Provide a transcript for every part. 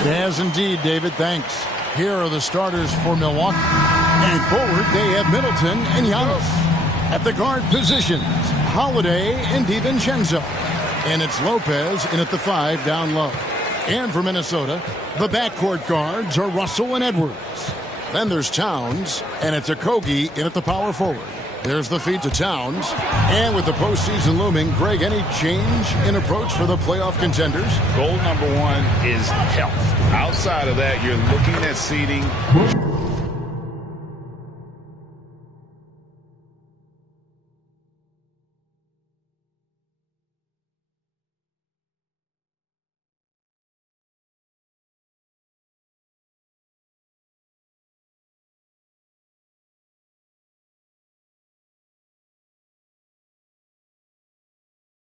It has indeed, David. Thanks. Here are the starters for Milwaukee. And forward, they have Middleton and Giannis. At the guard positions, Holiday and DiVincenzo. And it's Lopez in at the 5 down low. And for Minnesota, the backcourt guards are Russell and Edwards. Then there's Towns, and it's Okogie in at the power forward. There's the feed to Towns. And with the postseason looming, Greg, any change in approach for the playoff contenders? Goal number 1 is health. Outside of that, you're looking at seeding.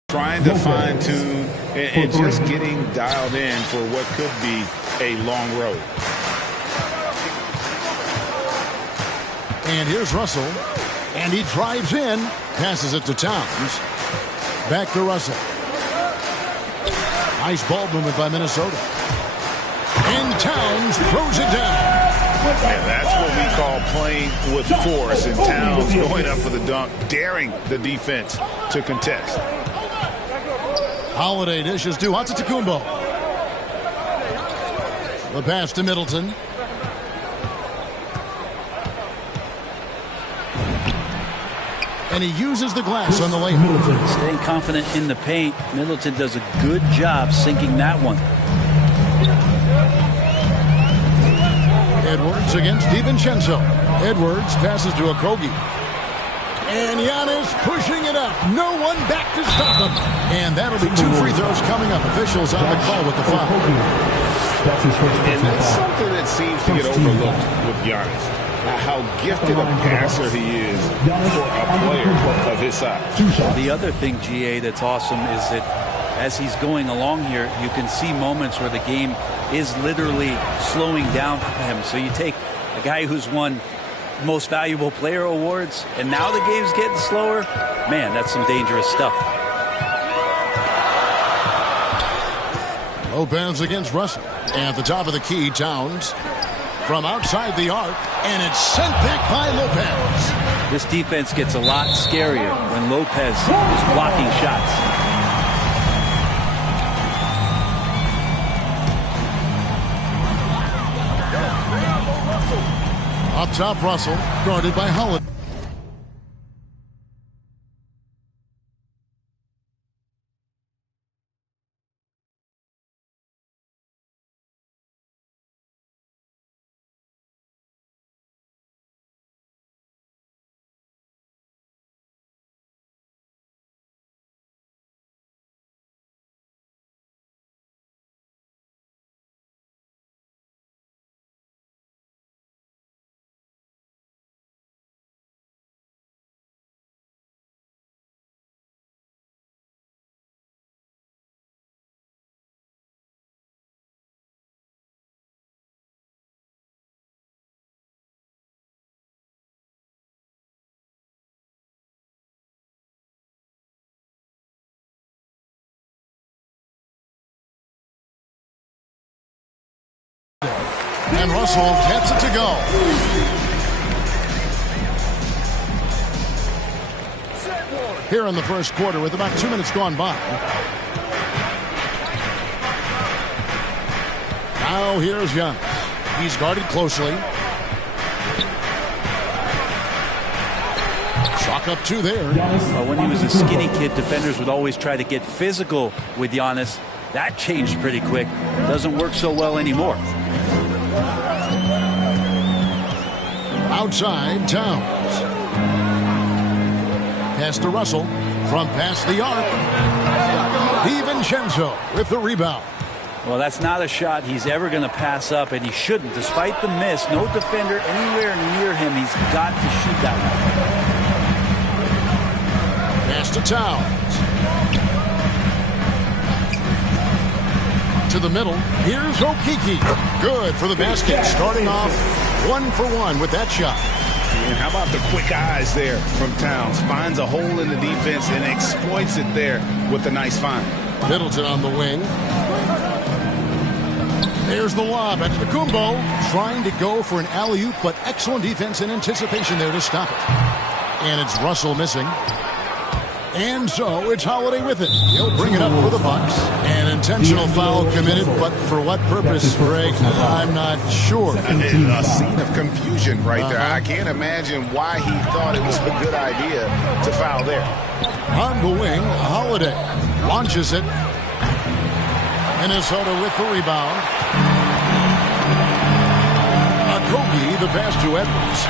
Trying to fine-tune and just getting dialed in for what could be a long road. And here's Russell. And he drives in. Passes it to Towns. Back to Russell. Nice ball movement by Minnesota. And Towns throws it down. And that's what we call playing with force. And Towns going up for the dunk, daring the defense to contest. Holiday dishes to Antetokounmpo. The pass to Middleton. And he uses the glass on the lane. Staying confident in the paint. Middleton does a good job sinking that one. Edwards against DiVincenzo. Edwards passes to Okogie. And Giannis pushing it up. No one back to stop him. And that'll be 2 free throws coming up. Officials on the call with the foul. And that's something that seems to get overlooked with Giannis. How gifted a passer he is for a player of his size. The other thing, GA, that's awesome is that as he's going along here, you can see moments where the game is literally slowing down for him. So you take a guy who's won most valuable player awards, and now the game's getting slower. Man, that's some dangerous stuff. Lopez against Russell. And at the top of the key, Towns from outside the arc, and it's sent back by Lopez. This defense gets a lot scarier when Lopez is blocking shots. Up top, Russell, guarded by Holiday. And Russell gets it to go. Here in the first quarter with about 2 minutes gone by. Now here's Giannis. He's guarded closely. Chalk up 2 there. Well, when he was a skinny kid, defenders would always try to get physical with Giannis. That changed pretty quick. Doesn't work so well anymore. Outside, Towns. Pass to Russell from past the arc. DiVincenzo with the rebound. Well, that's not a shot he's ever going to pass up, and he shouldn't. Despite the miss, no defender anywhere near him. He's got to shoot that one. Pass to Towns. To the middle. Here's Okiki. Good for the basket. Starting off 1 for 1 with that shot. And how about the quick eyes there from Towns? Finds a hole in the defense and exploits it there with a nice find. Middleton on the wing. Here's the lob, and Kumbo trying to go for an alley-oop, but excellent defense and anticipation there to stop it. And it's Russell missing. And so it's Holiday with it. He'll bring it up for the Bucks. An intentional foul committed, but for what purpose, Greg? I'm not sure. A scene of confusion right there. I can't imagine why he thought it was a good idea to foul there. On the wing, Holiday launches it. Minnesota with the rebound. Okogie, the pass to Edwards.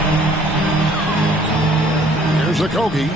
Here's Okogie.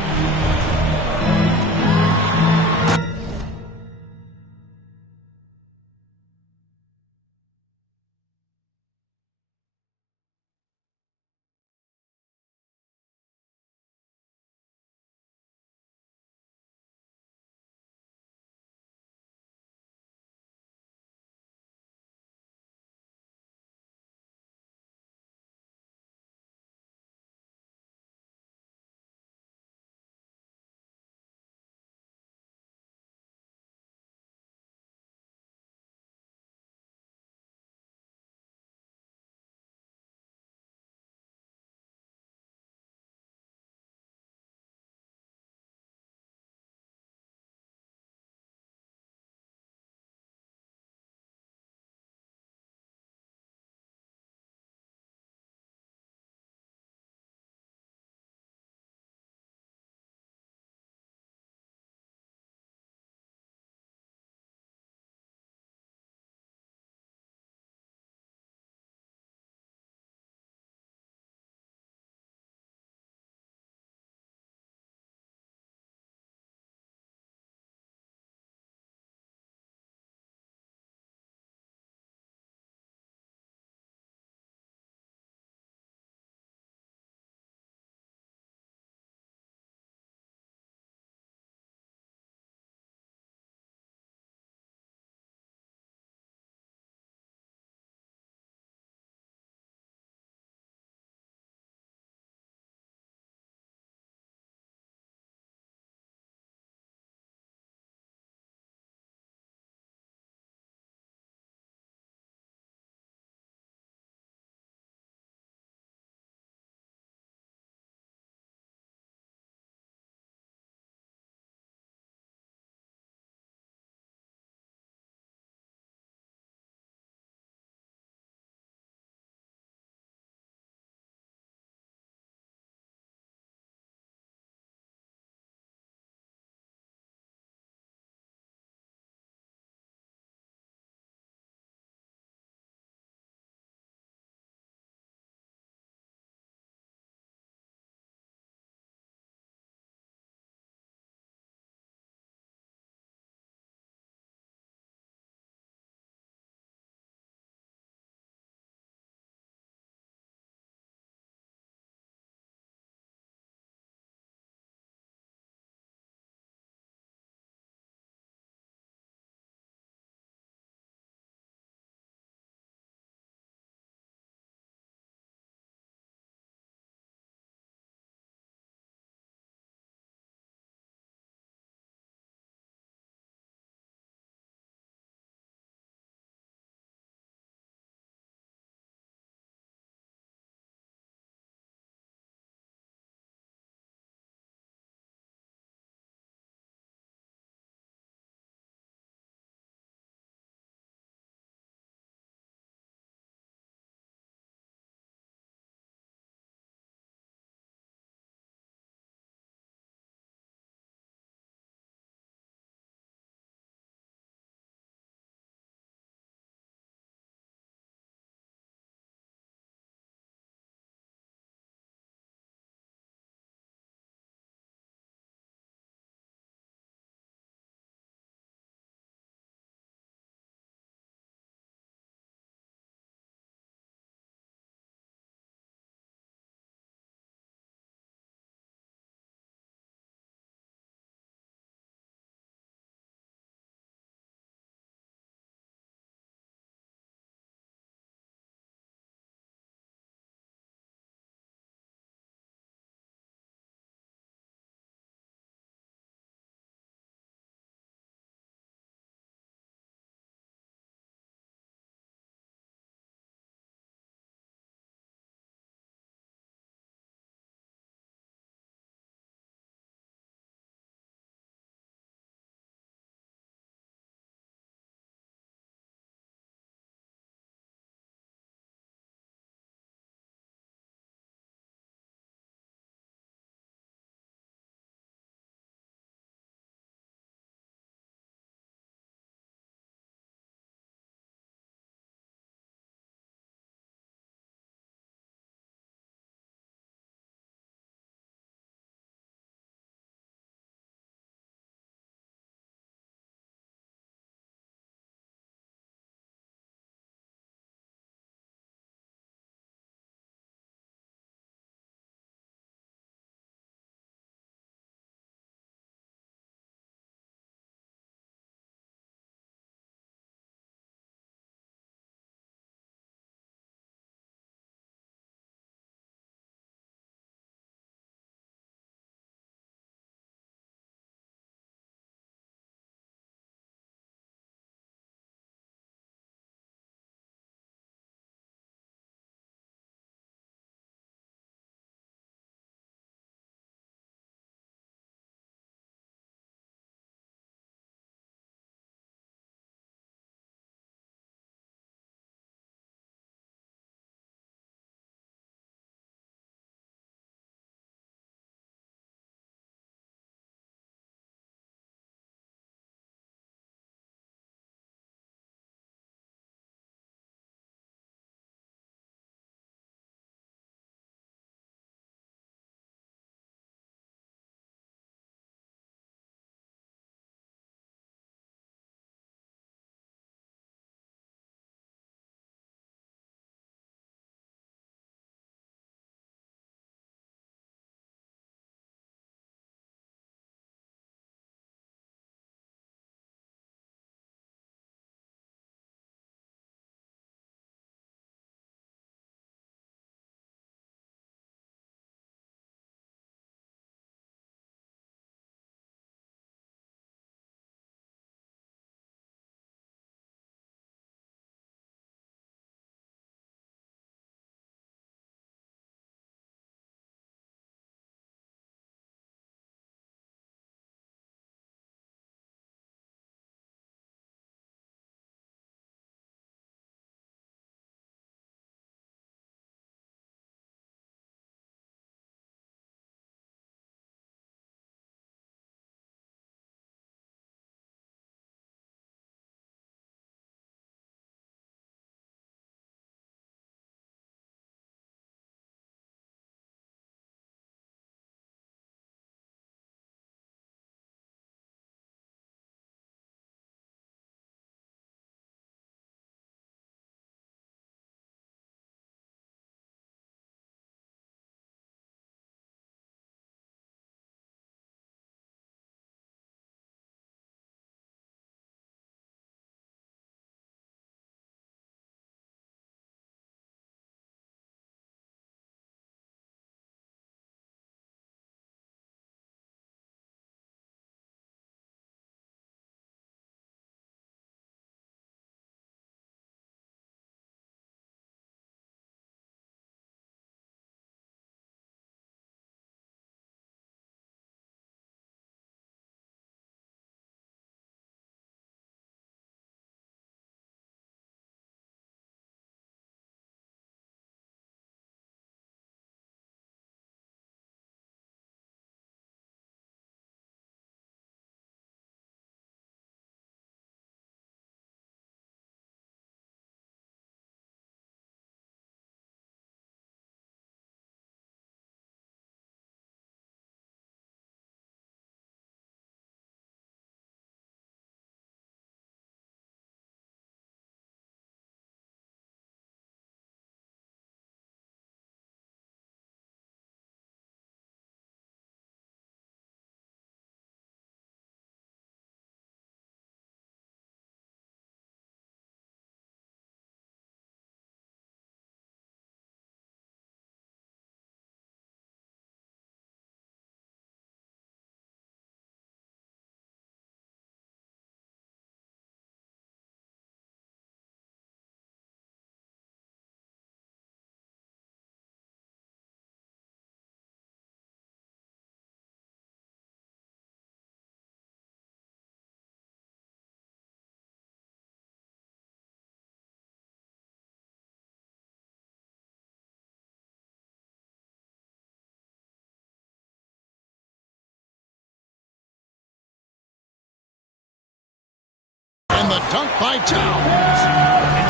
the dunk by Towns.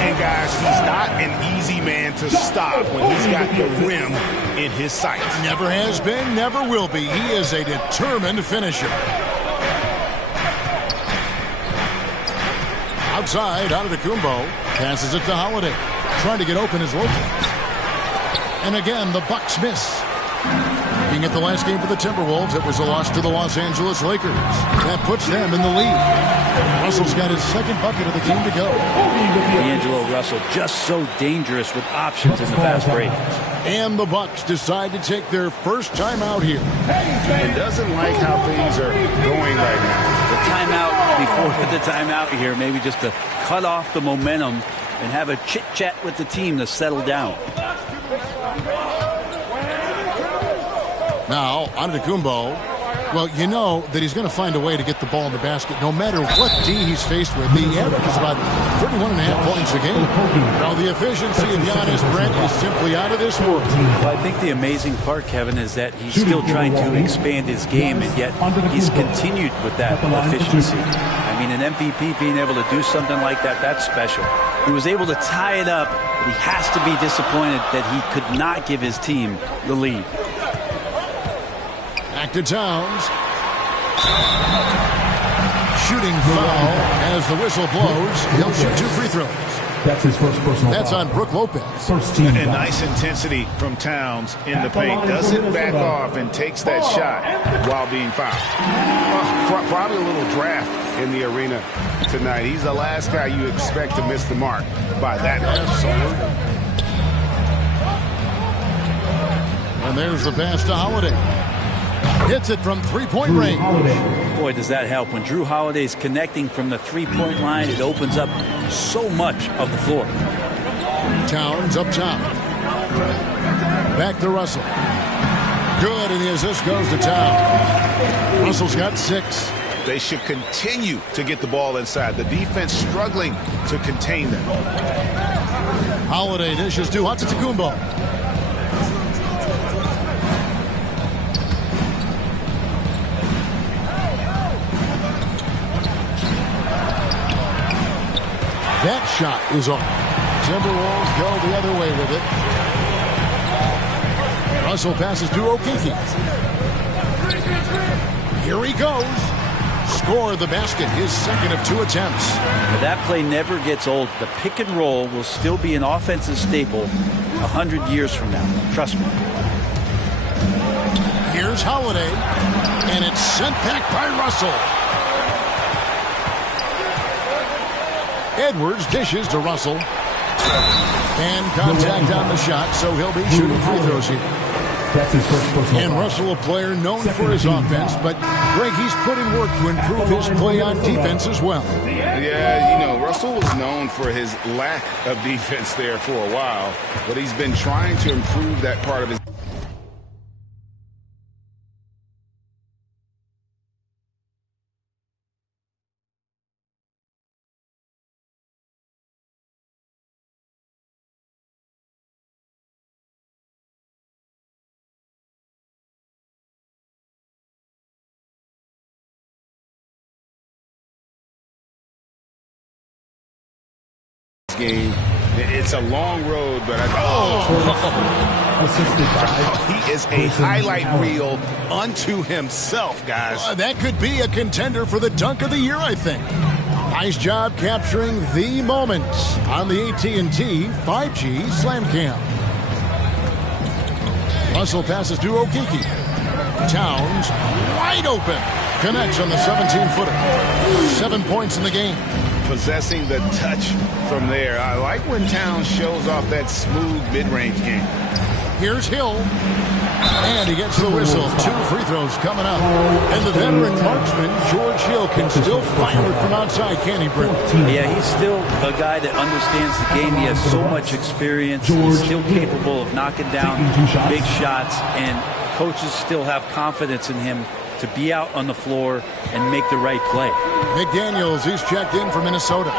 And guys, he's not an easy man to stop when he's got the rim in his sights. Never has been, never will be. He is a determined finisher. Outside, Antetokounmpo passes it to Holiday. Trying to get open is Lopez. And again, the Bucks miss. Being at the last game for the Timberwolves, it was a loss to the Los Angeles Lakers. That puts them in the lead. Russell's got his second bucket of the game to go. D'Angelo Russell just so dangerous with options in the fast break. And the Bucks decide to take their first time out here. And doesn't like how things are going right now. The timeout before the timeout here, maybe just to cut off the momentum and have a chit-chat with the team to settle down. Now, Antetokounmpo, well, you know that he's going to find a way to get the ball in the basket no matter what D he's faced with. The average is about 31.5 points a game. Now, the efficiency of Giannis, Brent, is simply out of this world. Well, I think the amazing part, Kevin, is that he's still trying to expand his game, and yet he's continued with that efficiency. I mean, an MVP being able to do something like that, that's special. He was able to tie it up, but he has to be disappointed that he could not give his team the lead. Back to Towns. Shooting foul as the whistle blows. He'll shoot 2 free throws. That's his first personal That's foul. on Brook Lopez. First team And nice intensity from Towns in the paint. Doesn't back off and takes that shot while being fouled. Probably a little draft in the arena tonight. He's the last guy you expect to miss the mark by that. Absolutely. And there's the pass to Holiday. Hits it from three-point range. Boy, does that help. When Drew Holiday's connecting from the three-point line, it opens up so much of the floor. Towns up top. Back to Russell. Good, and the assist goes to Towns. Russell's got 6. They should continue to get the ball inside. The defense struggling to contain them. Holiday dishes to Antetokounmpo. That shot is off. Timberwolves go the other way with it. Russell passes to Okeke. Here he goes. Score the basket, his second of 2 attempts. Now, that play never gets old. The pick and roll will still be an offensive staple 100 years from now. Trust me. Here's Holiday, and it's sent back by Russell. Edwards dishes to Russell. And contact on the shot, so he'll be shooting free throws here. That's his first personal And foul. Russell, a player known for his offense, but Greg, he's put in work to improve his play on defense as well. Yeah, you know, Russell was known for his lack of defense there for a while, but he's been trying to improve that part of his game. It's a long road, but he is a highlight reel unto himself, guys. That could be a contender for the dunk of the year, I think. Nice job capturing the moments on the AT&T 5G Slam Cam. Russell passes to Okeke. Towns wide open. Connects on the 17-footer. 7 points in the game. Possessing the touch from there. I like when Towns shows off that smooth mid-range game. Here's Hill. And he gets the whistle. 2 free throws coming up. And the veteran marksman, George Hill, can still fire it from outside, can he, Brent? Yeah, he's still a guy that understands the game. He has so much experience. He's still capable of knocking down big shots. And coaches still have confidence in him to be out on the floor and make the right play. McDaniels, he's checked in for Minnesota.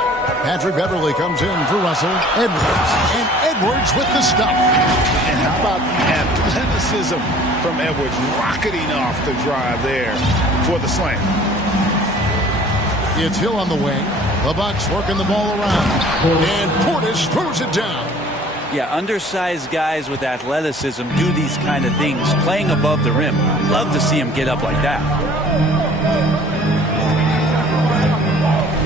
Patrick Beverly comes in for Russell. Edwards. And Edwards with the stuff. And how about the athleticism from Edwards rocketing off the drive there for the slam. It's Hill on the wing. The Bucks working the ball around. And Portis throws it down. Yeah, undersized guys with athleticism do these kind of things, playing above the rim. Love to see him get up like that.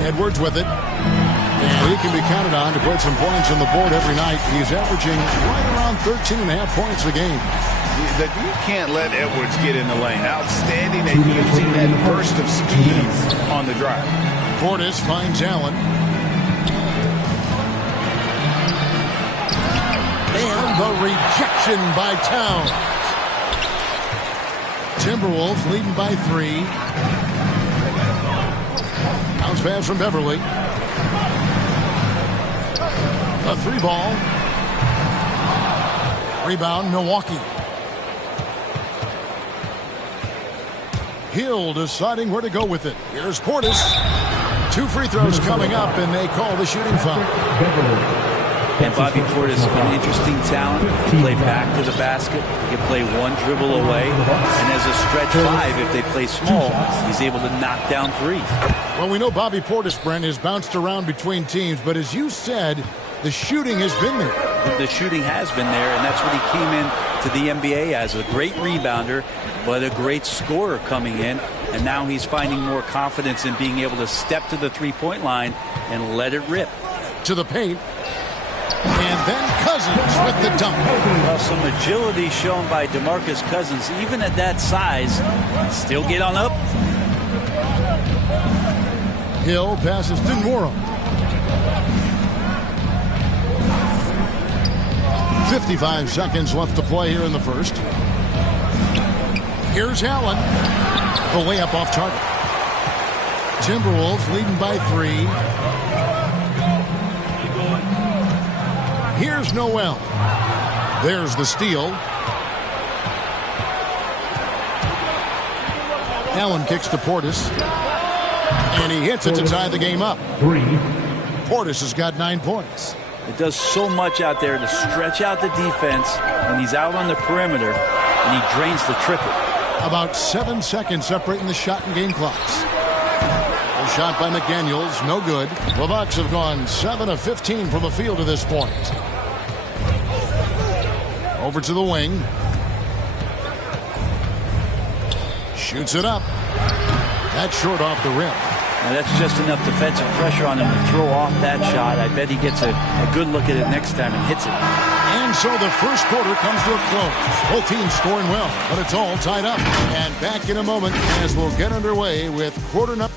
Edwards with it. And he can be counted on to put some points on the board every night. He's averaging right around 13.5 points a game. You can't let Edwards get in the lane. Outstanding at using that burst of speed on the drive. Portis finds Allen. And the rejection by Towns. Timberwolves leading by 3. Bounce pass from Beverly. A 3-ball. Rebound, Milwaukee. Hill deciding where to go with it. Here's Portis. 2 free throws coming up, and they call the shooting foul. And Bobby Portis, an interesting talent. He can play back to the basket. He can play one dribble away. And as a stretch 5, if they play small, he's able to knock down 3. Well, we know Bobby Portis, Brent, has bounced around between teams, but as you said, the shooting has been there. The shooting has been there, and that's what he came in to the NBA as, a great rebounder, but a great scorer coming in. And now he's finding more confidence in being able to step to the three-point line and let it rip. To the paint. And then Cousins with the dunk. Well, some agility shown by DeMarcus Cousins, even at that size, still get on up. Hill passes to Morrow. 55 seconds left to play here in the first. Here's Allen. The layup off target. Timberwolves leading by 3. Here's Noel. There's the steal. Allen kicks to Portis. And he hits it to tie the game up. 3. Portis has got 9 points. It does so much out there to stretch out the defense when he's out on the perimeter, and he drains the triple. About 7 seconds separating the shot and game clocks. A shot by McDaniels, no good. The Bucks have gone 7 of 15 from the field to this point. Over to the wing. Shoots it up. That's short off the rim. Now that's just enough defensive pressure on him to throw off that shot. I bet he gets a good look at it next time and hits it. And so the first quarter comes to a close. Both teams scoring well, but it's all tied up. And back in a moment as we'll get underway with quarter number.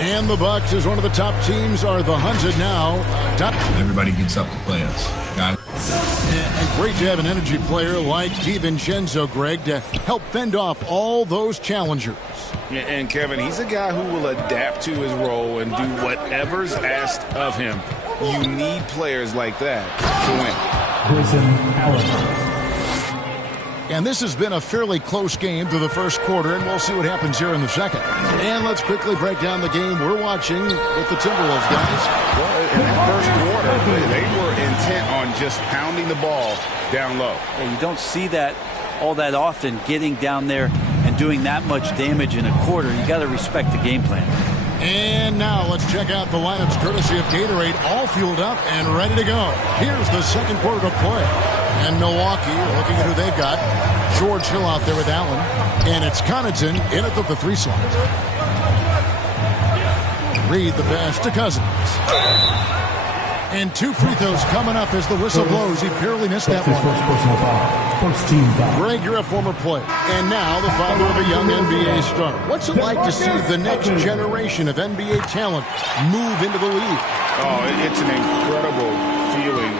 And the Bucks, as one of the top teams, are the hunted now. Everybody gets up to play us. Got it. And great to have an energy player like DiVincenzo, Greg, to help fend off all those challengers. And Kevin, he's a guy who will adapt to his role and do whatever's asked of him. You need players like that to win. Grayson Allen. And this has been a fairly close game through the first quarter, and we'll see what happens here in the second. And let's quickly break down the game we're watching with the Timberwolves guys. Well, in that first quarter, they were intent on just pounding the ball down low. And you don't see that all that often, getting down there and doing that much damage in a quarter. You got to respect the game plan. And now let's check out the lineups courtesy of Gatorade, all fueled up and ready to go. Here's the second quarter to play. And Milwaukee, looking at who they've got. George Hill out there with Allen. And it's Connaughton in at the 3 slot. Reed the pass to Cousins. And 2 free throws coming up as the whistle blows. He barely missed that His one. first personal foul. First team foul. Greg, you're a former player. And now the father of a young NBA star. What's it like to see the next generation of NBA talent move into the league? Oh, it's an incredible feeling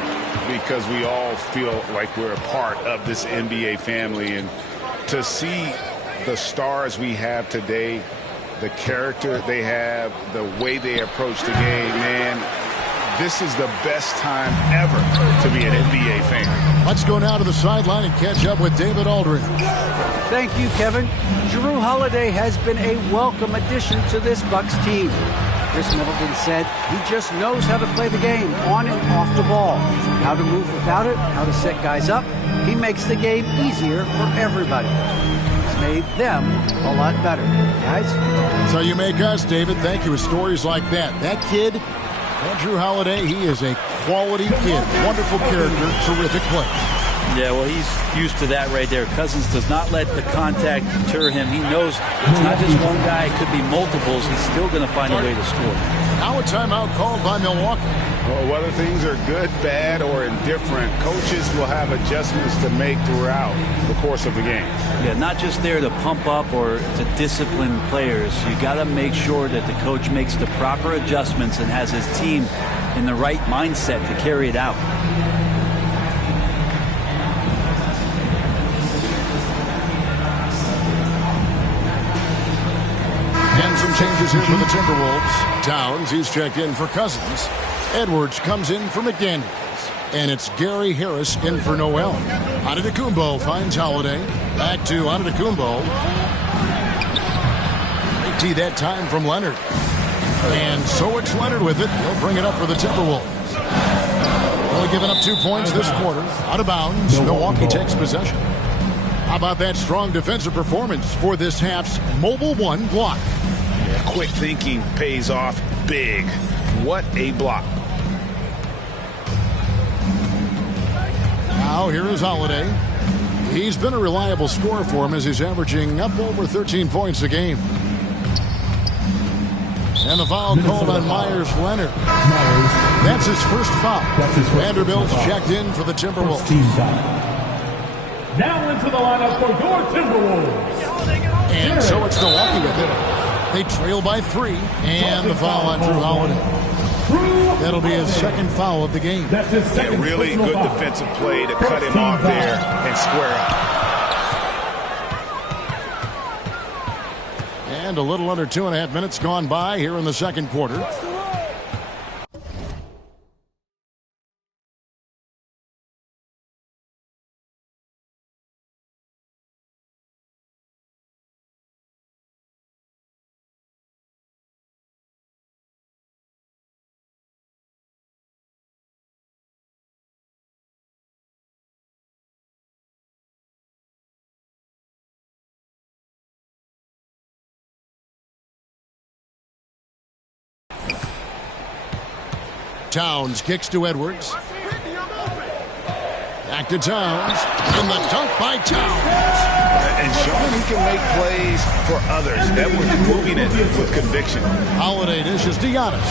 because we all feel like we're a part of this NBA family. And to see the stars we have today, the character they have, the way they approach the game, man, this is the best time ever to be an NBA fan. Let's go now to the sideline and catch up with David Aldridge. Thank you, Kevin. Jrue Holiday has been a welcome addition to this Bucks team. Chris Middleton said he just knows how to play the game on and off the ball, how to move without it, how to set guys up. He makes the game easier for everybody. He's made them a lot better. Guys? That's how you make us, David. Thank you for stories like that. That kid, Andrew Holiday, he is a quality kid. Wonderful character, terrific play. Yeah, well, he's used to that right there. Cousins does not let the contact deter him. He knows it's not just one guy. It could be multiples. He's still going to find a way to score. Now a timeout called by Milwaukee. Well, whether things are good, bad, or indifferent, coaches will have adjustments to make throughout the course of the game. Yeah, not just there to pump up or to discipline players. You got to make sure that the coach makes the proper adjustments and has his team in the right mindset to carry it out. And some changes here for the Timberwolves. Towns, he's checked in for Cousins. Edwards comes in for McDaniels. And it's Gary Harris in for Noel. Antetokounmpo finds Holiday. Back to Antetokounmpo. Great tee that time from Leonard. And so it's Leonard with it. He'll bring it up for the Timberwolves. Only giving up 2 points this quarter. Out of bounds. Milwaukee takes possession. How about that strong defensive performance for this half's Mobile One block? Yeah, quick thinking pays off big. What a block. Now here is Holiday. He's been a reliable scorer for him as he's averaging up over 13 points a game. And the foul called on Myers Leonard. That's his first foul. Vanderbilt's checked in for the Timberwolves. Now into the lineup for your Timberwolves. And so it's Milwaukee with it. They trail by 3. And the foul on Drew Holiday. That'll be his second foul of the game. Yeah, really good defensive play to cut him off there and square up. And a little under 2.5 minutes gone by here in the second quarter. Towns kicks to Edwards. Back to Towns. And the dunk by Towns. And showing he can make plays for others. Edwards moving it with conviction. Holiday dishes to Giannis.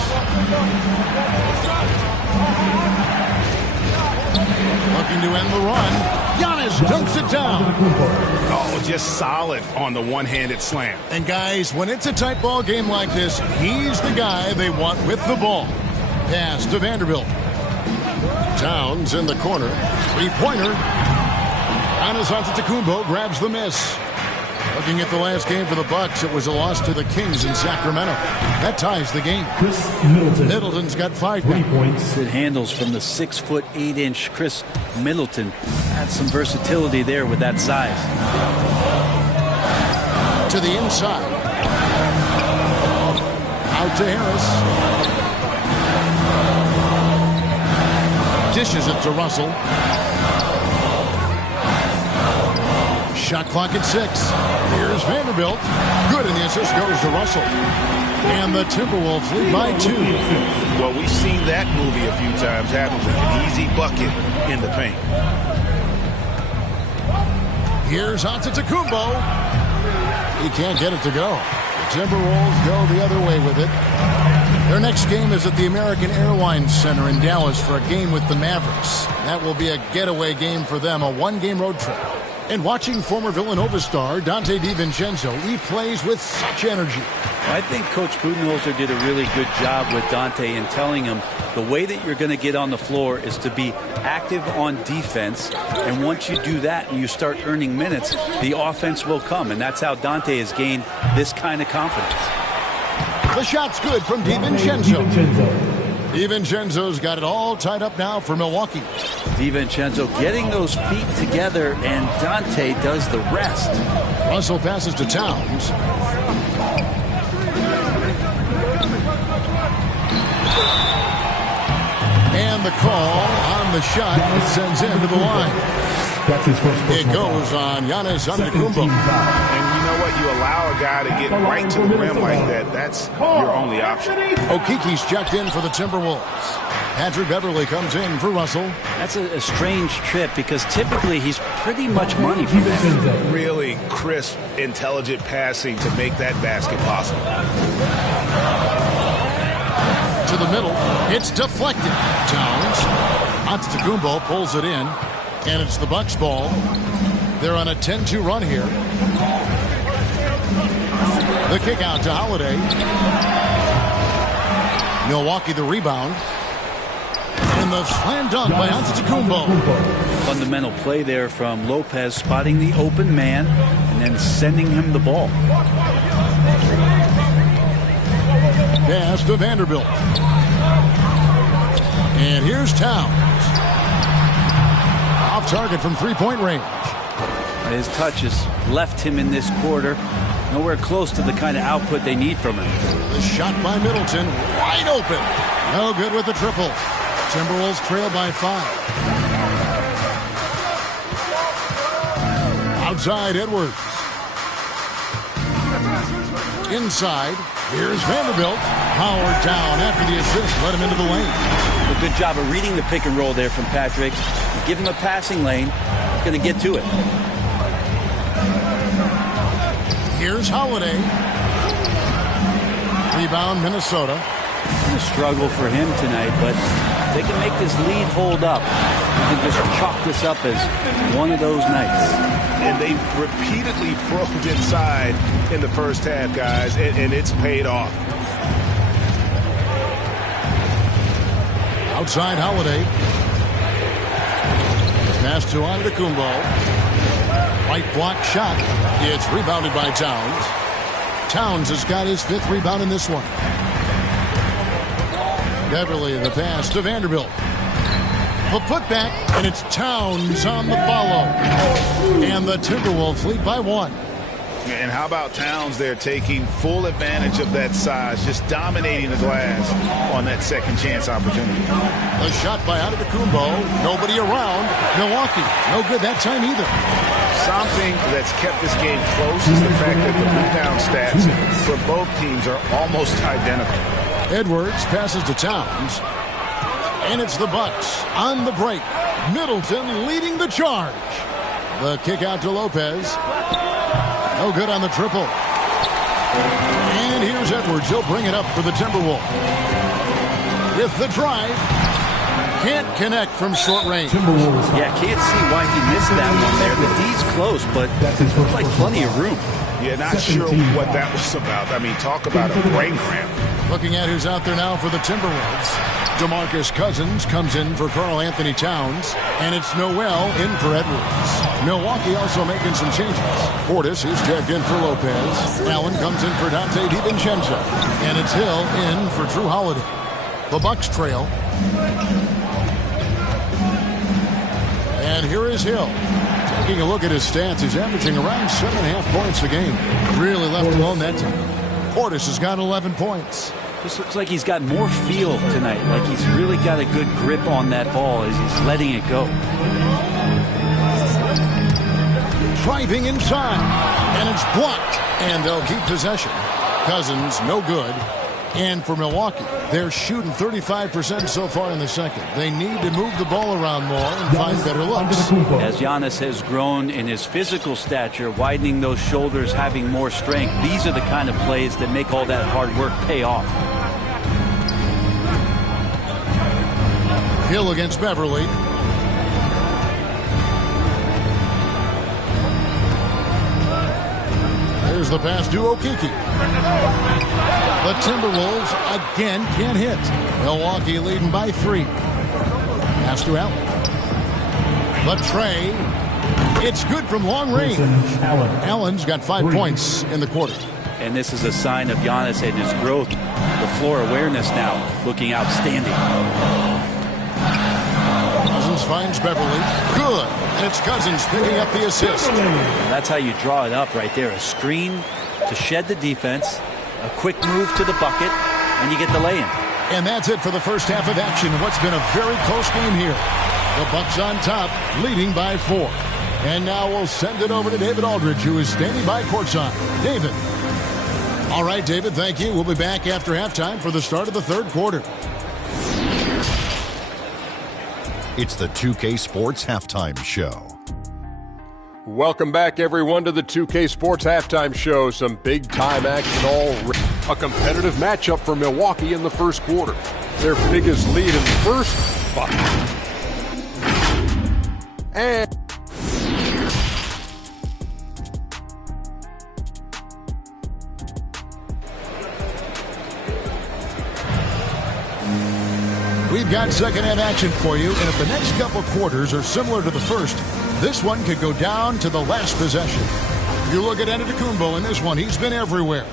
Looking to end the run. Giannis dunks it down. Oh, just solid on the one-handed slam. And guys, when it's a tight ball game like this, he's the guy they want with the ball. Pass to Vanderbilt. Towns in the corner. Three-pointer. Giannis Antetokounmpo grabs the miss. Looking at the last game for the Bucks, it was a loss to the Kings in Sacramento. That ties the game. Chris Middleton. Middleton's got 5 3 points. Good handles from the 6'8" Chris Middleton. Had some versatility there with that size. To the inside. Out to Harris. Dishes it to Russell. Shot clock at 6. Here's Vanderbilt. Good, and the assist goes to Russell. And the Timberwolves lead by 2. Well, we've seen that movie a few times, haven't we? An easy bucket in the paint. Here's Antetokounmpo. He can't get it to go. The Timberwolves go the other way with it. Their next game is at the American Airlines Center in Dallas for a game with the Mavericks. That will be a getaway game for them, a one-game road trip. And watching former Villanova star Dante DiVincenzo, he plays with such energy. I think Coach Budenholzer did a really good job with Dante in telling him the way that you're going to get on the floor is to be active on defense. And once you do that and you start earning minutes, the offense will come. And that's how Dante has gained this kind of confidence. The shot's good from DiVincenzo. DiVincenzo's got it all tied up now for Milwaukee. DiVincenzo getting those feet together, and Dante does the rest. Russell passes to Towns. And the call on the shot sends him to the line. That's his first It goes on Giannis Antetokounmpo. And you know what? You allow a guy to get right to the rim like that. That's your only option. Okiki's checked in for the Timberwolves. Patrick Beverly comes in for Russell. That's a strange trip because typically he's pretty much money for them. Really crisp, intelligent passing to make that basket possible. To the middle. It's deflected. Towns. Antetokounmpo pulls it in. And it's the Bucks ball. They're on a 10-2 run here. The kick out to Holiday. Milwaukee the rebound. And the slam dunk by Antetokounmpo. Fundamental play there from Lopez, spotting the open man and then sending him the ball. Pass to Vanderbilt. And here's Towns. Off target from three-point range. His touch has left him in this quarter. Nowhere close to the kind of output they need from him. The shot by Middleton. Wide open. No good with the triple. Timberwolves trail by 5. Outside Edwards. Inside. Here's Vanderbilt. Howard down after the assist. Let him into the lane. A good job of reading the pick and roll there from Patrick. You give him a passing lane. He's going to get to it. Here's Holiday. Rebound Minnesota. A struggle for him tonight, but if they can make this lead hold up, we can just chalk this up as one of those nights. And they've repeatedly probed inside in the first half, guys, and it's paid off. Outside Holiday. Pass to Antetokounmpo. Right block shot. It's rebounded by Towns. Towns has got his 5th rebound in this one. Beverly the pass to Vanderbilt. The putback, and it's Towns on the follow. And the Timberwolves lead by 1. And how about Towns there taking full advantage of that size, just dominating the glass on that second chance opportunity. The shot by Antetokounmpo. Nobody around. Milwaukee. No good that time either. Something that's kept this game close is the fact that the rebound stats for both teams are almost identical. Edwards passes to Towns. And it's the Bucks on the break. Middleton leading the charge. The kick out to Lopez. No good on the triple. And here's Edwards. He'll bring it up for the Timberwolves. With the drive. Can't connect from short range. Yeah, can't see why he missed that one there. The D's close, but looks like plenty of room. Yeah, not sure what that was about. I mean, talk about a brain cramp. Looking at who's out there now for the Timberwolves. DeMarcus Cousins comes in for Karl Anthony Towns. And it's Noel in for Edwards. Milwaukee also making some changes. Portis is checked in for Lopez. Allen comes in for Dante DiVincenzo. And it's Hill in for Drew Holiday. The Bucks trail. And here is Hill. Taking a look at his stats, he's averaging around 7.5 points a game. Really left alone that time. Portis has got 11 points. This looks like he's got more feel tonight. Like he's really got a good grip on that ball as he's letting it go. Driving inside. And it's blocked. And they'll keep possession. Cousins, no good. And for Milwaukee, they're shooting 35% so far in the second. They need to move the ball around more and find better looks. As Giannis has grown in his physical stature, widening those shoulders, having more strength, these are the kind of plays that make all that hard work pay off. Hill against Beverly. There's the pass to Okiki. The Timberwolves again can't hit. Milwaukee leading by 3. Pass to Allen. The tray. It's good from long range. Allen's got 5 points in the quarter. And this is a sign of Giannis and his growth. The floor awareness now looking outstanding. Cousins finds Beverly. Good. And it's Cousins picking up the assist. That's how you draw it up right there. A screen to shed the defense. A quick move to the bucket, and you get the lay-in. And that's it for the first half of action. What's been a very close game here. The Bucks on top, leading by 4. And now we'll send it over to David Aldridge, who is standing by courtside. David. All right, David, thank you. We'll be back after halftime for the start of the third quarter. It's the 2K Sports Halftime Show. Welcome back, everyone, to the 2K Sports Halftime Show. Some big-time action already. A competitive matchup for Milwaukee in the first quarter. Their biggest lead in the first. And we've got second-half action for you, and if the next couple quarters are similar to the first, this one could go down to the last possession. You look at Antetokounmpo in this one. He's been everywhere.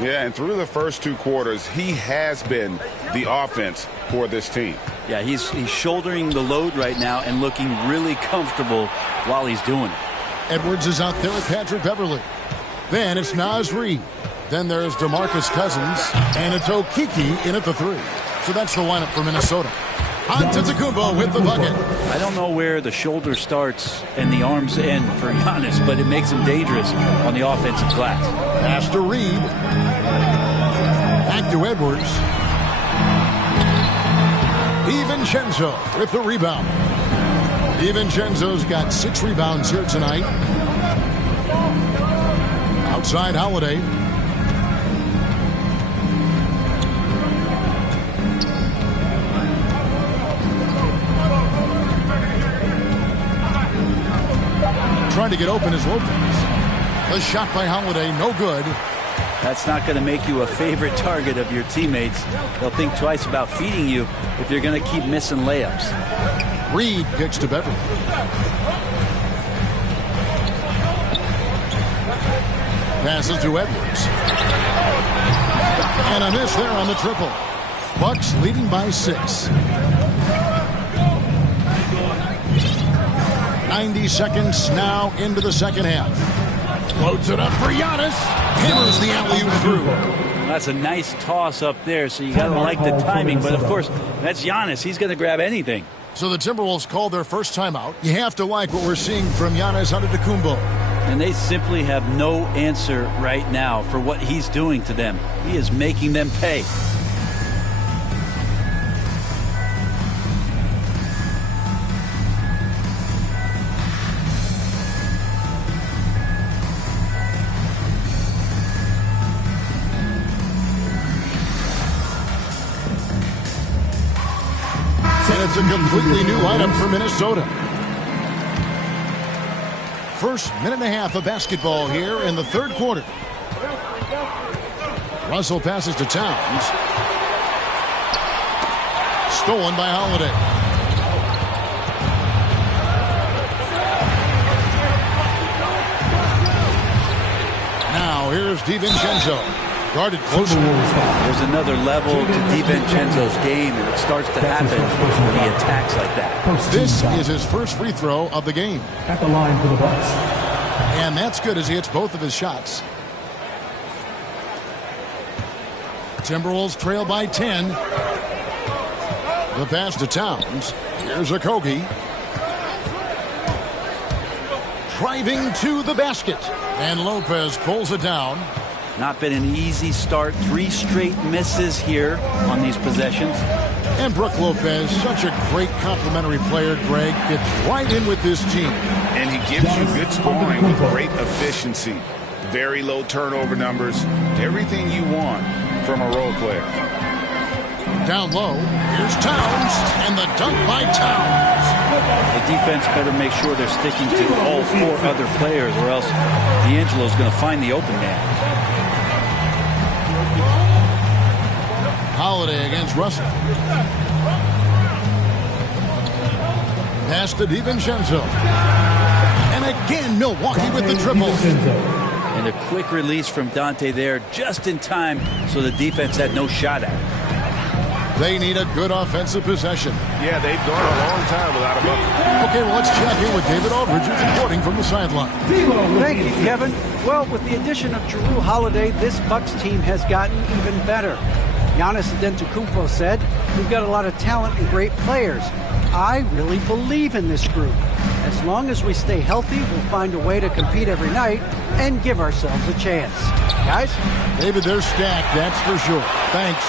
Yeah, and through the first two quarters, he has been the offense for this team. Yeah, he's shouldering the load right now and looking really comfortable while he's doing it. Edwards is out there with Patrick Beverly. Then it's Naz Reid. Then there's DeMarcus Cousins. And it's Okeke in at the three. So that's the lineup for Minnesota. Antetokounmpo with the bucket. I don't know where the shoulder starts and the arms end for Giannis, but it makes him dangerous on the offensive glass. Pass to Reid. Back to Edwards. DiVincenzo with the rebound. DiVincenzo's got 6 rebounds here tonight. Outside Holiday. Trying to get open is Lopez. The shot by Holiday, no good. That's not going to make you a favorite target of your teammates. They'll think twice about feeding you if you're going to keep missing layups. Reid kicks to Beverly. Passes to Edwards. And a miss there on the triple. Bucks leading by 6. 90 seconds now into the second half. Floats it up for Giannis. Hammers the alley-oop through. That's a nice toss up there, so you got to like the timing. But, of course, that's Giannis. He's going to grab anything. So the Timberwolves called their first timeout. You have to like what we're seeing from Giannis Antetokounmpo. And they simply have no answer right now for what he's doing to them. He is making them pay. It's a completely new lineup for Minnesota. First minute and a half of basketball here in the third quarter. Russell passes to Towns. Stolen by Holiday. Now here's DiVincenzo. Guarded closely. There's another level to DiVincenzo's game, and it starts to happen when he attacks like that. This is his first free throw of the game. At the line for the Bucks. And that's good as he hits both of his shots. Timberwolves trail by 10. The pass to Towns. Here's Okeke. Driving to the basket. And Lopez pulls it down. Not been an easy start. 3 straight misses here on these possessions. And Brook Lopez, such a great complimentary player, Greg, fits right in with this team. And he gives you good scoring with great efficiency. Very low turnover numbers. Everything you want from a role player. Down low, here's Towns, and the dunk by Towns. The defense better make sure they're sticking to all 4 other players, or else D'Angelo's going to find the open man. Holiday against Russell. Pass to DiVincenzo. And again, Milwaukee with the triple. And a quick release from Dante there just in time, so the defense had no shot at it. They need a good offensive possession. Yeah, they've gone a long time without a bucket. Okay, well, let's check in with David Aldridge, who's reporting from the sideline. Thank you, Kevin. Well, with the addition of Jrue Holiday, this Bucks team has gotten even better. Giannis Antetokounmpo said, "We've got a lot of talent and great players. I really believe in this group." As long as we stay healthy, we'll find a way to compete every night and give ourselves a chance. Guys? David, they're stacked, that's for sure. Thanks.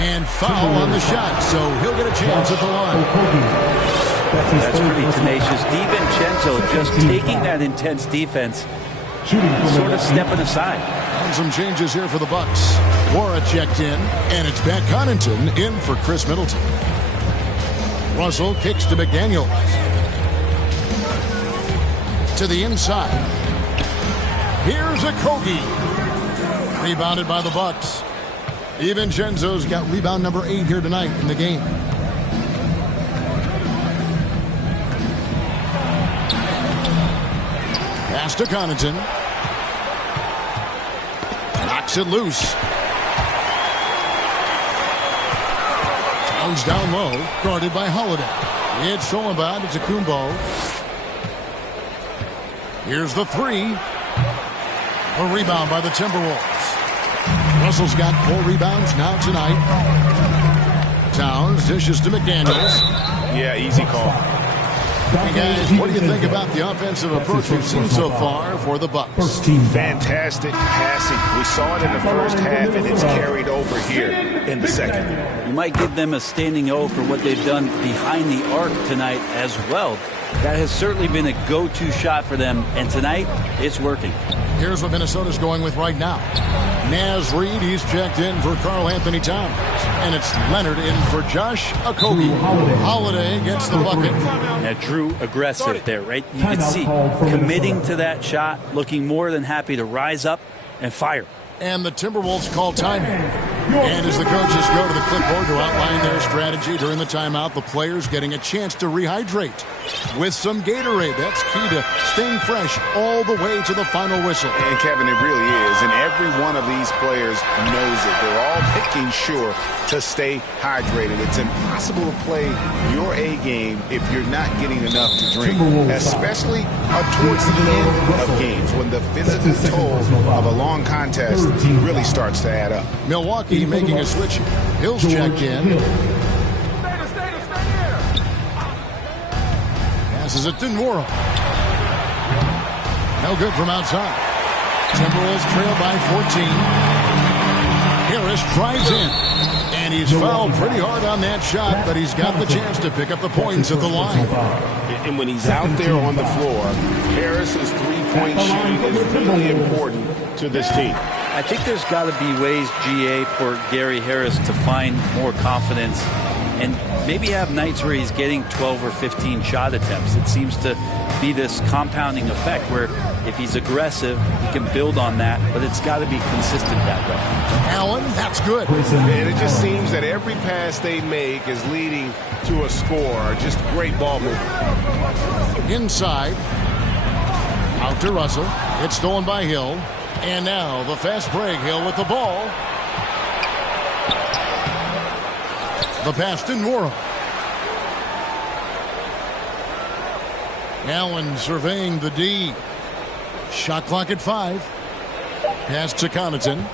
And foul on the shot, so he'll get a chance at the line. That's pretty tenacious. DiVincenzo just taking that intense defense and sort of stepping aside. And some changes here for the Bucks. Wara checked in, and it's Pat Connaughton in for Chris Middleton. Russell kicks to McDaniels. To the inside. Here's a Kogi. Rebounded by the Bucks. DiVincenzo's got rebound number 8 here tonight in the game. Pass to Connaughton. Knocks it loose. Towns down low, guarded by Holiday. It's Solomon, it's a Kumbo. Here's the 3. A rebound by the Timberwolves. Russell's got 4 rebounds now tonight. Towns dishes to McDaniels. Yeah, easy call. Hey guys, what do you think about the offensive approach we've seen so far for the Bucks? Fantastic passing. We saw it in the first half, and it's carried over here in the second. You might give them a standing O for what they've done behind the arc tonight as well. That has certainly been a go-to shot for them, and tonight, it's working. Here's what Minnesota's going with right now. Naz Reid, he's checked in for Karl Anthony Towns. And it's Leonard in for Josh Okogie. Holiday gets the bucket. Now, Drew aggressive there, right? You can see committing to that shot, looking more than happy to rise up and fire. And the Timberwolves call timeout. And as the coaches go to the clipboard to outline their strategy during the timeout, the players getting a chance to rehydrate with some Gatorade. That's key to staying fresh all the way to the final whistle. And Kevin, it really is. And every one of these players knows it. They're all making sure to stay hydrated. It's impossible to play your A game if you're not getting enough to drink, especially towards the end of games when the physical toll of a long contest really starts to add up. Milwaukee making a switch. Hill's checked in. Passes it to Nwora. No good from outside. Timberwolves trail by 14. Harris drives in. And he's fouled pretty hard on that shot, but he's got the chance to pick up the points at the line. And when he's out there on the floor, Harris's three-point shooting is really important to this team. I think there's got to be ways, GA, for Gary Harris to find more confidence and maybe have nights where he's getting 12 or 15 shot attempts. It seems to be this compounding effect where if he's aggressive, he can build on that, but it's got to be consistent that way. Allen, that's good. And it just seems that every pass they make is leading to a score. Just great ball movement. Inside. Out to Russell. It's stolen by Hill. And now the fast break. Hill with the ball. The pass to Nwora. Allen surveying the D. Shot clock at 5. Pass to Connaughton.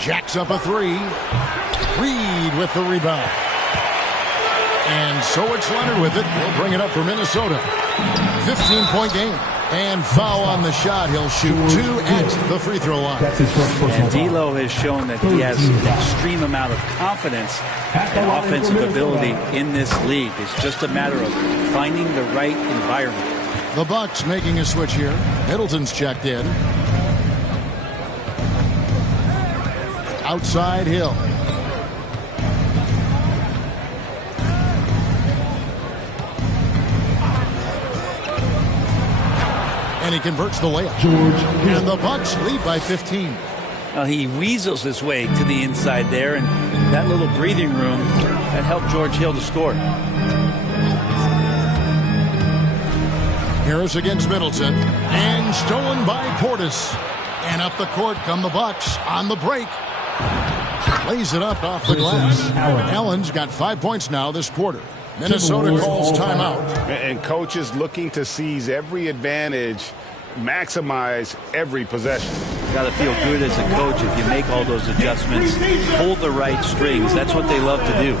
Jacks up a 3. Reid with the rebound. And so it's Leonard with it. He'll bring it up for Minnesota. 15-point game. And foul on the shot. He'll shoot 2 at the free throw line. And D'Lo has shown that he has an extreme amount of confidence and offensive ability in this league. It's just a matter of finding the right environment. The Bucks making a switch here. Middleton's checked in. Outside Hill. And he converts the layup. And the Bucks lead by 15. Well, he weasels his way to the inside there, and that little breathing room that helped George Hill to score. Harris against Middleton. And stolen by Portis. And up the court come the Bucks on the break. Lays it up off the glass. Allen's got 5 points now this quarter. Minnesota calls timeout. And coaches looking to seize every advantage, maximize every possession. Got to feel good as a coach if you make all those adjustments, hold the right strings. That's what they love to do.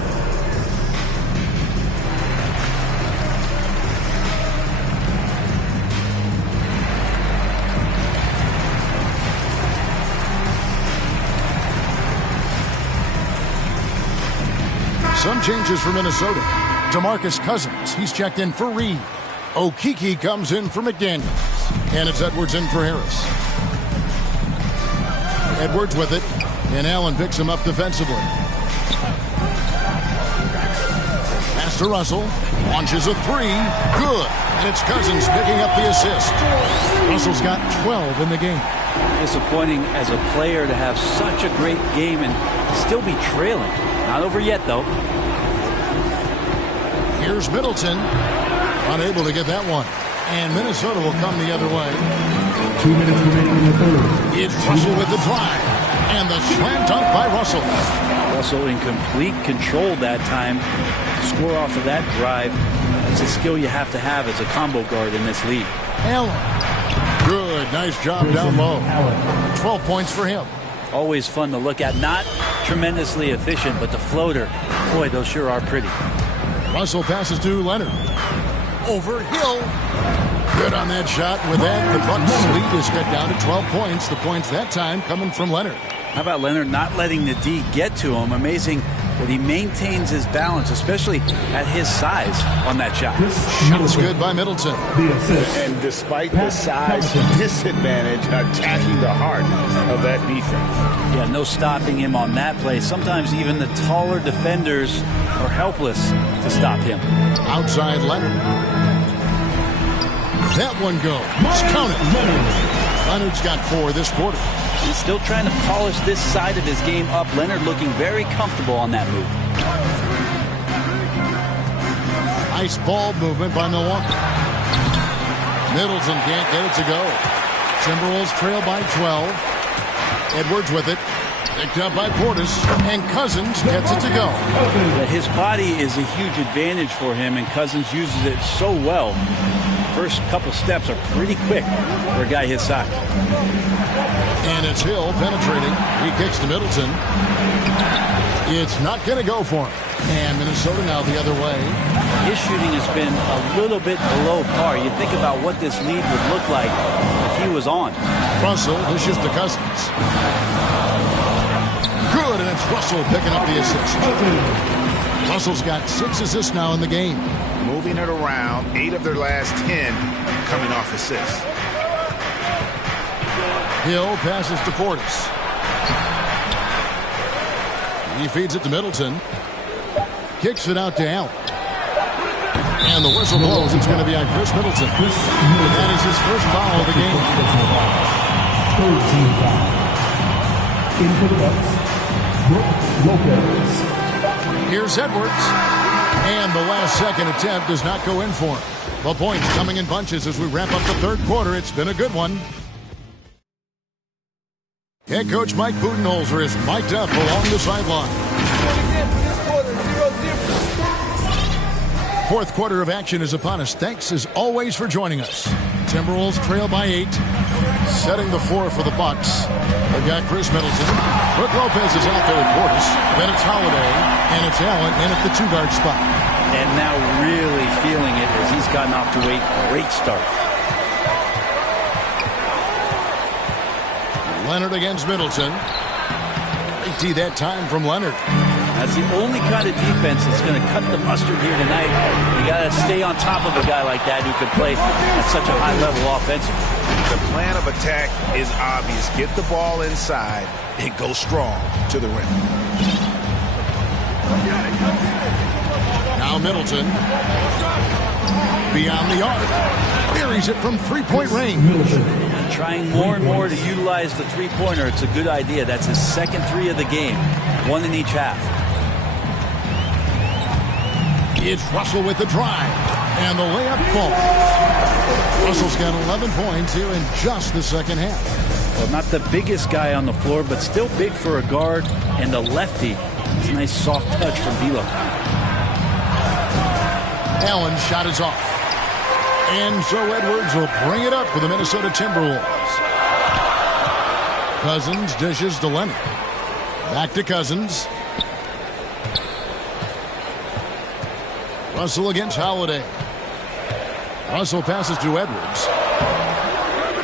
changes for Minnesota. DeMarcus Cousins, he's checked in for Reed. Okeke comes in for McDaniels. And it's Edwards in for Harris. Edwards with it, and Allen picks him up defensively. Pass to Russell, launches a three, good. And it's Cousins picking up the assist. Russell's got 12 in the game. Disappointing as a player to have such a great game and still be trailing. Not over yet, though. Here's Middleton. Unable to get that one. And Minnesota will come the other way. 2 minutes remaining in the third. It's Russell with the drive. And the slam dunk by Russell. Russell in complete control that time. To score off of that drive, it's a skill you have to have as a combo guard in this league. Allen. Good. Nice job down low. 12 points for him. Always fun to look at. Not tremendously efficient, but the floater, boy, those sure are pretty. Russell passes to Leonard. Over Hill. Good on that shot. With that, the Bucks' lead is cut down to 12 points. The points that time coming from Leonard. How about Leonard not letting the D get to him? Amazing that he maintains his balance, especially at his size on that shot. Shot's good by Middleton. And despite the size disadvantage, attacking the heart of that defense. Yeah, no stopping him on that play. Sometimes even the taller defenders are helpless to stop him. Outside Leonard. That one goes. Count it. Leonard's got 4 this quarter. He's still trying to polish this side of his game up. Leonard looking very comfortable on that move. Nice ball movement by Milwaukee. Middleton can't get it to go. Timberwolves trail by 12. Edwards with it. Picked up by Portis. And Cousins gets it to go. His body is a huge advantage for him, and Cousins uses it so well. First couple steps are pretty quick for a guy his size. And it's Hill penetrating. He kicks to Middleton. It's not going to go for him. And Minnesota now the other way. His shooting has been a little bit below par. You think about what this lead would look like if he was on. Russell dishes to Cousins. Good, and it's Russell picking up the assist. Russell's got 6 assists now in the game. Moving it around, 8 of their last 10 coming off assists. Hill passes to Portis. He feeds it to Middleton. Kicks it out to Allen. And the whistle blows. It's going to be on Chris Middleton. That is his first foul of the game. 13 foul. In for the Bucks, Lopez. Here's Edwards. And the last second attempt does not go in for him. The points coming in bunches as we wrap up the third quarter. It's been a good one. Head coach Mike Budenholzer is mic'd up along the sideline. Fourth quarter of action is upon us. Thanks as always for joining us. Timberwolves trail by 8. Setting the 4 for the Bucks. They've got Chris Middleton. Brook Lopez is out there at Portis. Then it's Holiday. And it's Allen in at the 2-guard spot. And now really feeling it as he's gotten off to a great start. Leonard against Middleton. Great D that time from Leonard. That's the only kind of defense that's going to cut the mustard here tonight. You got to stay on top of a guy like that who can play at such a high level offensively. The plan of attack is obvious. Get the ball inside and go strong to the rim. Now Middleton. Beyond the arc. Buries it from 3-point range. Trying more and more to utilize the three-pointer. It's a good idea. That's his second 3 of the game. 1 in each half. It's Russell with the drive. And the layup falls. Russell's got 11 points here in just the second half. Well, not the biggest guy on the floor, but still big for a guard and a lefty. It's a nice soft touch from D'Lo. Allen's shot is off. And so Edwards will bring it up for the Minnesota Timberwolves. Cousins dishes to Leonard. Back to Cousins. Russell against Holiday. Russell passes to Edwards.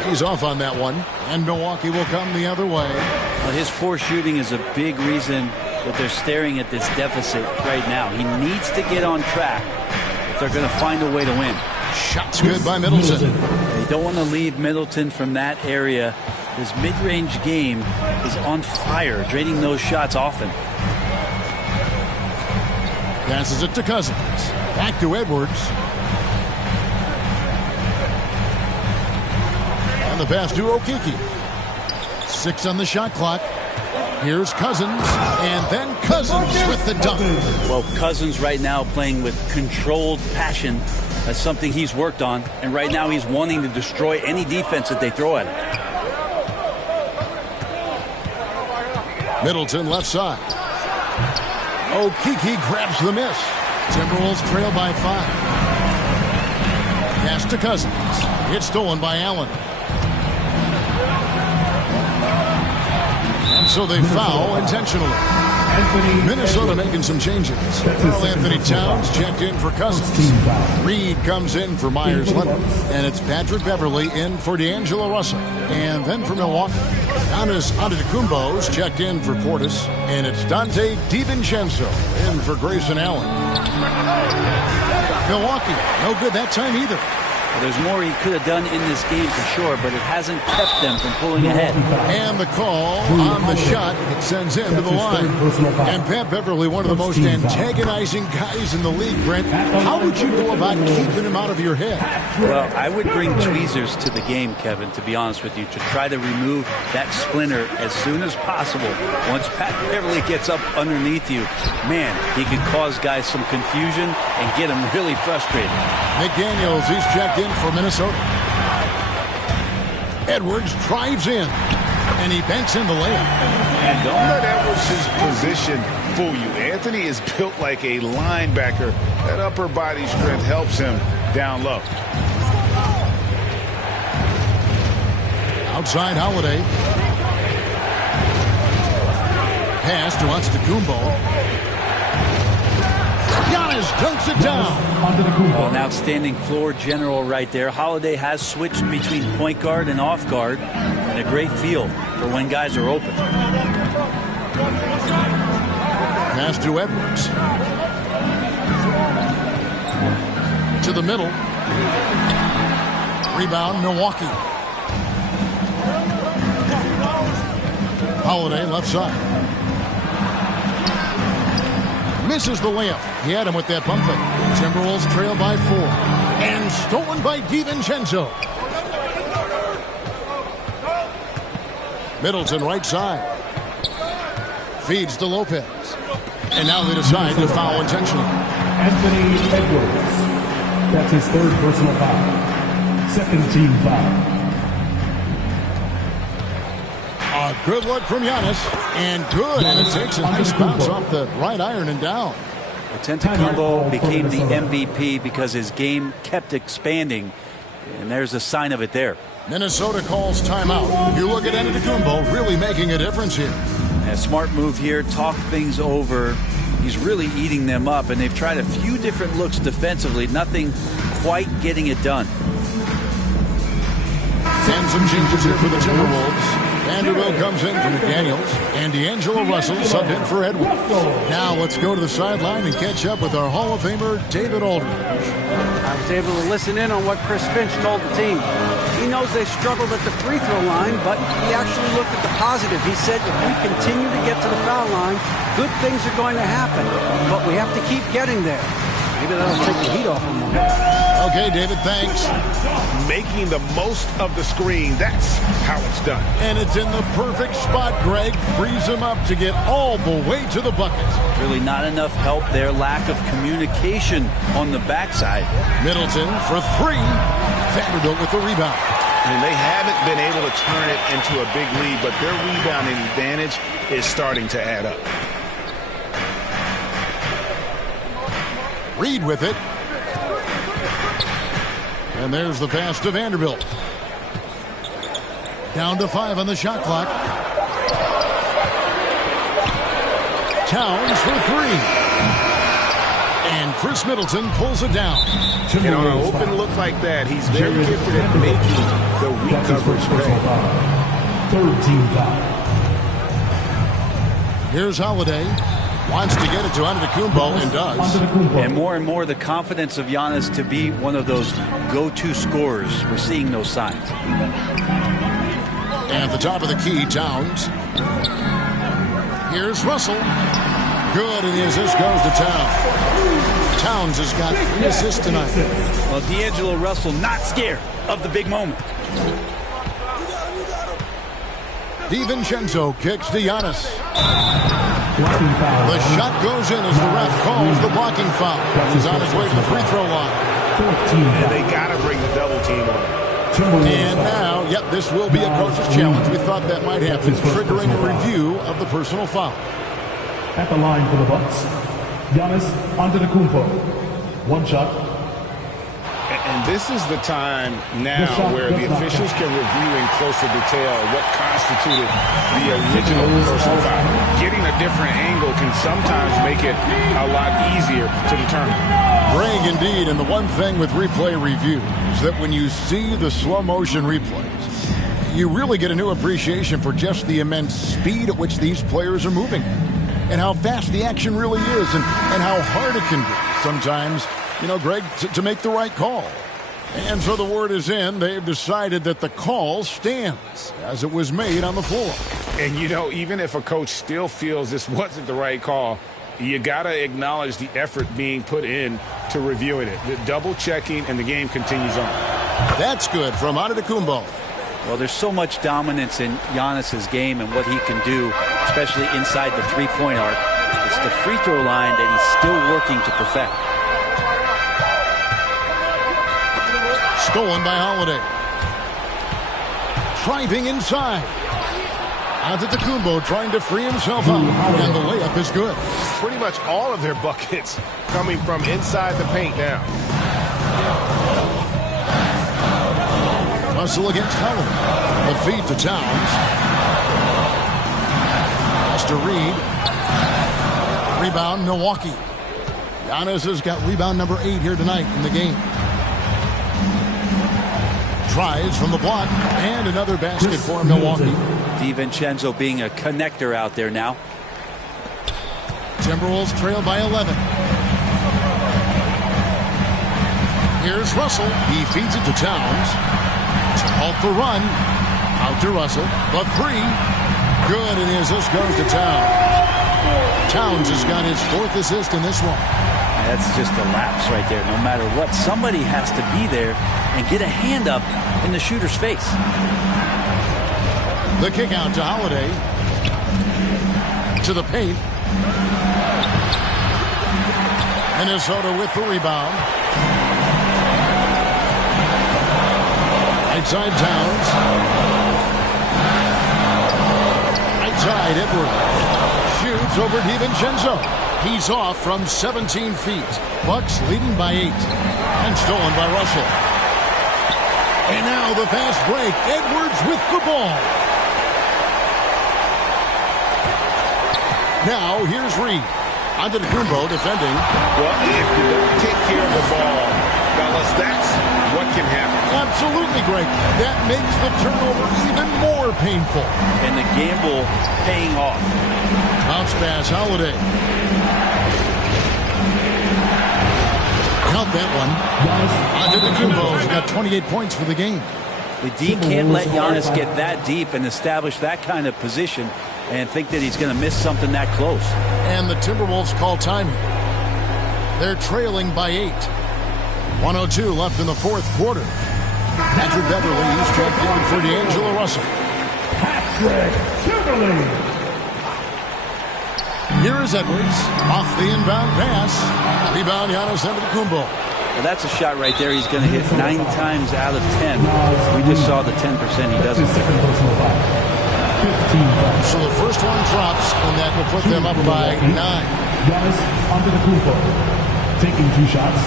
He's off on that one. And Milwaukee will come the other way. Well, his poor shooting is a big reason that they're staring at this deficit right now. He needs to get on track if they're going to find a way to win. Shot's good by Middleton. They don't want to leave Middleton from that area. His mid-range game is on fire, draining those shots often. Passes it to Cousins. Back to Edwards. And the pass to Okeke. 6 on the shot clock. Here's Cousins, and then Cousins with the dunk. Well, Cousins right now playing with controlled passion. That's something he's worked on, and right now he's wanting to destroy any defense that they throw at him. Middleton left side. Okeke grabs the miss. Timberwolves trail by 5. Pass to Cousins. It's stolen by Allen. And so they foul intentionally. Minnesota making some changes. Karl Anthony Towns checked in for Cousins. Reed comes in for Myers Leonard. And it's Patrick Beverly in for D'Angelo Russell. And then for Milwaukee, Giannis Antetokounmpo's checked in for Portis. And it's Dante DiVincenzo in for Grayson Allen. Milwaukee, no good that time either. Well, there's more he could have done in this game for sure, but it hasn't kept them from pulling ahead. And the call on the shot, it sends him to the line. And Pat Beverly, one of the most antagonizing guys in the league, Brent. How would you go about keeping him out of your head? Well, I would bring tweezers to the game, Kevin, to be honest with you, to try to remove that splinter as soon as possible. Once Pat Beverly gets up underneath you, man, he can cause guys some confusion and get them really frustrated. McDaniels, he's checked in for Minnesota. Edwards drives in, and he banks in the layup. And don't let Edwards' position fool you. Anthony is built like a linebacker. That upper body strength helps him down low. Outside Holiday. Pass to Antetokounmpo. Giannis dunks it down. Well, an outstanding floor general right there. Holiday has switched between point guard and off guard, and a great feel for when guys are open. Pass to Edwards. To the middle. Rebound, Milwaukee. Holiday left side. Misses the layup. He had him with that pump fake. Timberwolves trail by 4. And stolen by DiVincenzo. Middleton right side. Feeds to Lopez. And now they decide to foul intentionally. Anthony Edwards. That's his 3rd personal foul. 2nd team foul. A good look from Giannis. And good. And it takes a nice bounce off the right iron and down. Antetokounmpo became the MVP because his game kept expanding. And there's a sign of it there. Minnesota calls timeout. You look at Antetokounmpo really making a difference here. A smart move here. Talk things over. He's really eating them up. And they've tried a few different looks defensively. Nothing quite getting it done. And some changes here for the Timberwolves. Vanderbilt comes in for McDaniels, and D'Angelo Russell subbed in for Edwards. Now let's go to the sideline and catch up with our Hall of Famer, David Aldridge. I was able to listen in on what Chris Finch told the team. He knows they struggled at the free throw line, but he actually looked at the positive. He said if we continue to get to the foul line, good things are going to happen, but we have to keep getting there. Maybe that'll take the heat off him. Okay, David, thanks. Making the most of the screen, that's how it's done. And it's in the perfect spot, Greg. Frees him up to get all the way to the bucket. Really not enough help there. Lack of communication on the backside. Middleton for 3. Vanderbilt with the rebound. And they haven't been able to turn it into a big lead, but their rebounding advantage is starting to add up. Reed with it. And there's the pass to Vanderbilt. Down to 5 on the shot clock. Towns for 3. And Chris Middleton pulls it down. And on an open look like that, he's very gifted at making the weak coverage play. 3rd team foul. Here's Holiday. Wants to get it to Antetokounmpo and does. And more the confidence of Giannis to be one of those go-to scorers. We're seeing those signs. At the top of the key, Towns. Here's Russell. Good, and the assist goes to Towns. Towns has got 3 assists tonight. Well, D'Angelo Russell not scared of the big moment. DiVincenzo kicks to Giannis. The shot goes in as the ref calls the blocking foul. He's on his way to the free throw line. And they got to bring the double team on. And now, yep, this will be a coach's challenge. We thought that might happen, triggering a review of the personal foul. At the line for the Bucks, Giannis Antetokounmpo. 1 shot. And this is the time now where the officials can review in closer detail what constituted the original personal foul. Getting a different angle can sometimes make it a lot easier to determine. Greg, indeed, and the one thing with replay review is that when you see the slow motion replays, you really get a new appreciation for just the immense speed at which these players are moving and how fast the action really is and how hard it can be sometimes, you know, Greg, to make the right call. And so the word is in. They've decided that the call stands as it was made on the floor. And, you know, even if a coach still feels this wasn't the right call, you got to acknowledge the effort being put in to reviewing it. The double checking, and the game continues on. That's good from Antetokounmpo. Well, there's so much dominance in Giannis's game and what he can do, especially inside the three-point arc. It's the free throw line that he's still working to perfect. Stolen by Holiday. Driving inside. Antetokounmpo trying to free himself up, and the layup is good. Pretty much all of their buckets coming from inside the paint now. Russell against Holiday. The feed to Towns. Pass to Reed. Rebound, Milwaukee. Giannis has got rebound number 8 here tonight in the game. Tries from the block, and another basket for Milwaukee. DiVincenzo being a connector out there now. Timberwolves trail by 11. Here's Russell. He feeds it to Towns. To halt the run. Out to Russell. The 3. Good, and his assist goes to Towns. Towns has got his 4th assist in this one. That's just a lapse right there. No matter what, somebody has to be there and get a hand up in the shooter's face. The kick out to Holiday. To the paint. Minnesota with the rebound. Right side Towns. Right side Edwards. Shoots over DiVincenzo. He's off from 17 feet. Bucks leading by 8. And stolen by Russell. And now the fast break. Edwards with the ball. Now here's Reed. Antetokounmpo defending. Well, if you don't take care of the ball, fellas, that's what can happen. Absolutely, Greg. That makes the turnover even more painful. And the gamble paying off. Bounce pass, Holiday. Count that one. Antetokounmpo's got 28 points for the game. The D can't let Giannis get that deep and establish that kind of position and think that he's going to miss something that close. And the Timberwolves call timing. They're trailing by 8. 1:02 left in the 4th quarter. Patrick Beverly is checked in for D'Angelo Russell. Patrick Beverly. Here is Edwards off the inbound pass. Rebound Giannis Antetokounmpo. Well, that's a shot right there. He's going to hit 9 times out of 10. We just saw the 10% he doesn't. So the first one drops, and that will put them up by 9. Giannis Antetokounmpo taking 2 shots.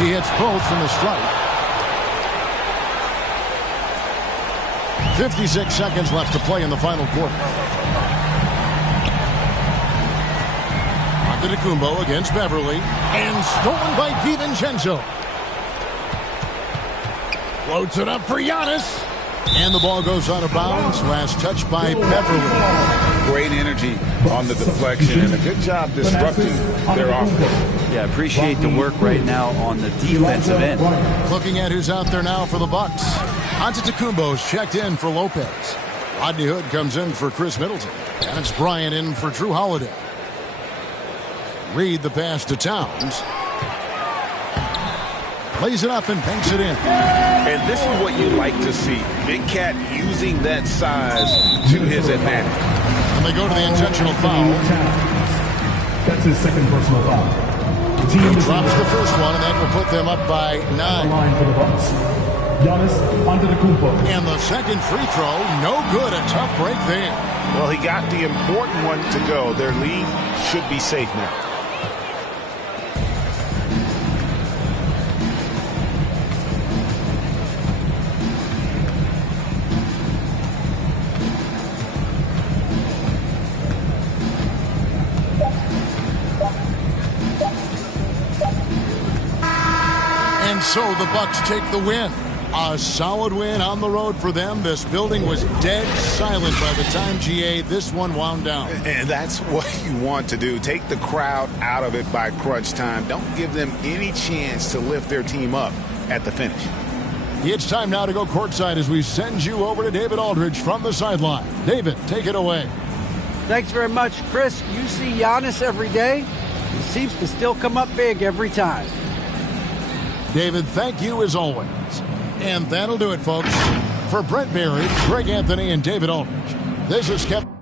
He hits both from the strike. 56 seconds left to play in the final quarter. Antetokounmpo against Beverly, and stolen by DiVincenzo. Floats it up for Giannis. And the ball goes out of bounds. Last touch by Beverly. Great energy on the deflection and a good job disrupting their offense. Yeah, appreciate the work right now on the defensive end. Looking at who's out there now for the Bucks. Antetokounmpo's checked in for Lopez. Rodney Hood comes in for Chris Middleton. And it's Bryant in for Drew Holiday. Reed the pass to Towns. Plays it up and banks it in. And this is what you like to see. Big Cat using that size to his advantage. And they go to the intentional foul. That's his second personal foul. He drops the first one, and that will put them up by 9. Line for the Bucks. Giannis Antetokounmpo. And the second free throw, no good. A tough break there. Well, he got the important one to go. Their lead should be safe now. And so the Bucks take the win. A solid win on the road for them. This building was dead silent by the time, GA, this one wound down. And that's what you want to do. Take the crowd out of it by crunch time. Don't give them any chance to lift their team up at the finish. It's time now to go courtside as we send you over to David Aldridge from the sideline. David, take it away. Thanks very much, Chris. You see Giannis every day. He seems to still come up big every time. David, thank you as always. And that'll do it, folks. For Brent Berry, Greg Anthony, and David Aldridge, this is Kevin.